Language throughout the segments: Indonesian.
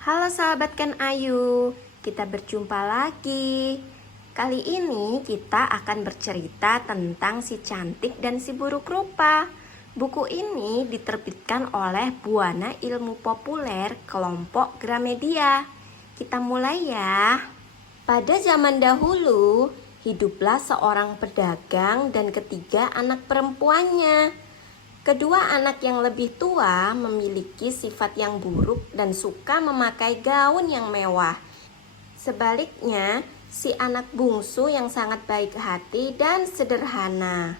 Halo sahabat Ken Ayu, kita berjumpa lagi. Kali ini kita akan bercerita tentang si cantik dan si buruk rupa. Buku ini diterbitkan oleh Buana Ilmu Populer kelompok Gramedia. Kita mulai ya. Pada zaman dahulu, hiduplah seorang pedagang dan ketiga anak perempuannya. Kedua anak yang lebih tua memiliki sifat yang buruk dan suka memakai gaun yang mewah. Sebaliknya, si anak bungsu yang sangat baik hati dan sederhana.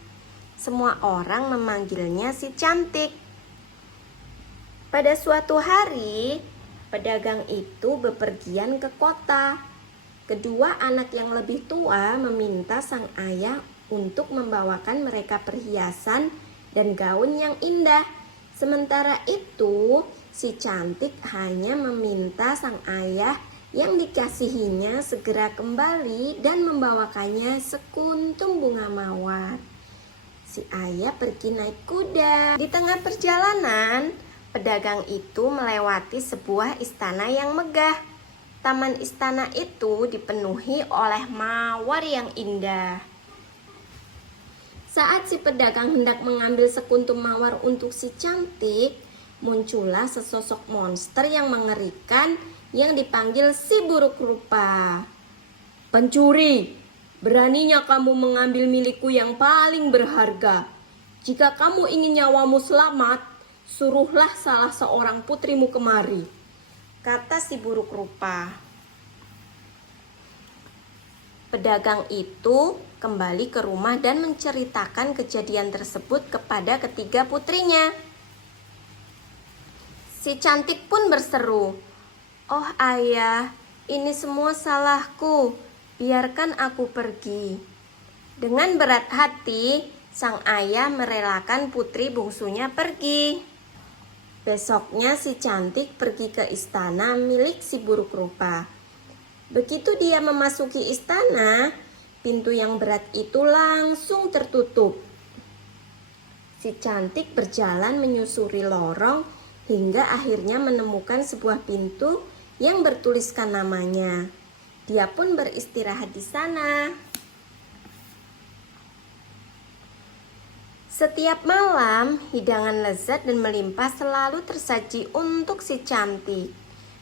Semua orang memanggilnya si cantik. Pada suatu hari, pedagang itu bepergian ke kota. Kedua anak yang lebih tua meminta sang ayah untuk membawakan mereka perhiasan dan gaun yang indah. Sementara itu, si cantik hanya meminta sang ayah yang dikasihinya segera kembali dan membawakannya sekuntum bunga mawar. Si ayah pergi naik kuda. Di tengah perjalanan, pedagang itu melewati sebuah istana yang megah. Taman istana itu dipenuhi oleh mawar yang indah. Saat si pedagang hendak mengambil sekuntum mawar untuk si cantik, muncullah sesosok monster yang mengerikan yang dipanggil si buruk rupa. "Pencuri, beraninya kamu mengambil milikku yang paling berharga. Jika kamu ingin nyawamu selamat, suruhlah salah seorang putrimu kemari," kata si buruk rupa. Pedagang itu kembali ke rumah dan menceritakan kejadian tersebut kepada ketiga putrinya. Si cantik pun berseru, "Oh ayah, ini semua salahku. Biarkan aku pergi." Dengan berat hati, sang ayah merelakan putri bungsunya pergi. Besoknya si cantik pergi ke istana milik si buruk rupa. Begitu dia memasuki istana, pintu yang berat itu langsung tertutup. Si cantik berjalan menyusuri lorong hingga akhirnya menemukan sebuah pintu yang bertuliskan namanya. Dia pun beristirahat di sana. Setiap malam, hidangan lezat dan melimpah selalu tersaji untuk si cantik.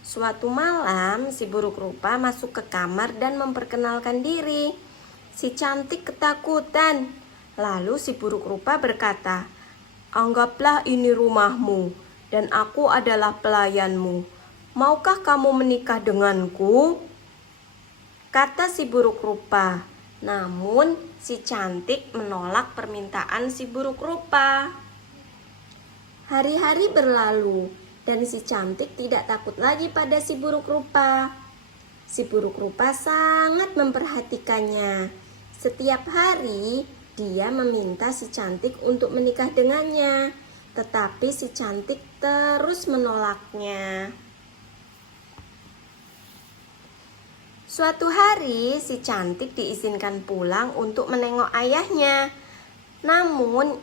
Suatu malam, si buruk rupa masuk ke kamar dan memperkenalkan diri. Si cantik ketakutan. Lalu si buruk rupa berkata, "Anggaplah ini rumahmu dan aku adalah pelayanmu. Maukah kamu menikah denganku?" Kata si buruk rupa. Namun si cantik menolak permintaan si buruk rupa. Hari-hari berlalu dan si cantik tidak takut lagi pada si buruk rupa. Si buruk rupa sangat memperhatikannya. Setiap hari dia meminta si cantik untuk menikah dengannya, tetapi si cantik terus menolaknya. Suatu hari si cantik diizinkan pulang untuk menengok ayahnya. Namun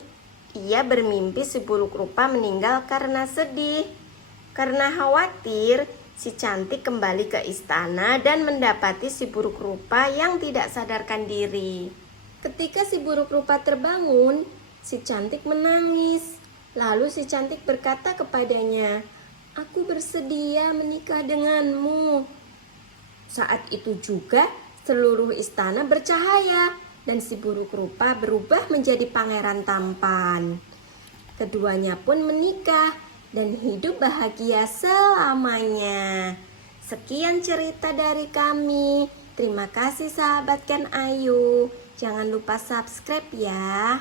ia bermimpi si buruk rupa meninggal karena sedih. Karena khawatir, si cantik kembali ke istana dan mendapati si buruk rupa yang tidak sadarkan diri. Ketika si buruk rupa terbangun, si cantik menangis. Lalu si cantik berkata kepadanya, "Aku bersedia menikah denganmu." Saat itu juga seluruh istana bercahaya dan si buruk rupa berubah menjadi pangeran tampan. Keduanya pun menikah dan hidup bahagia selamanya. Sekian cerita dari kami. Terima kasih sahabat Ken Ayu. Jangan lupa subscribe ya.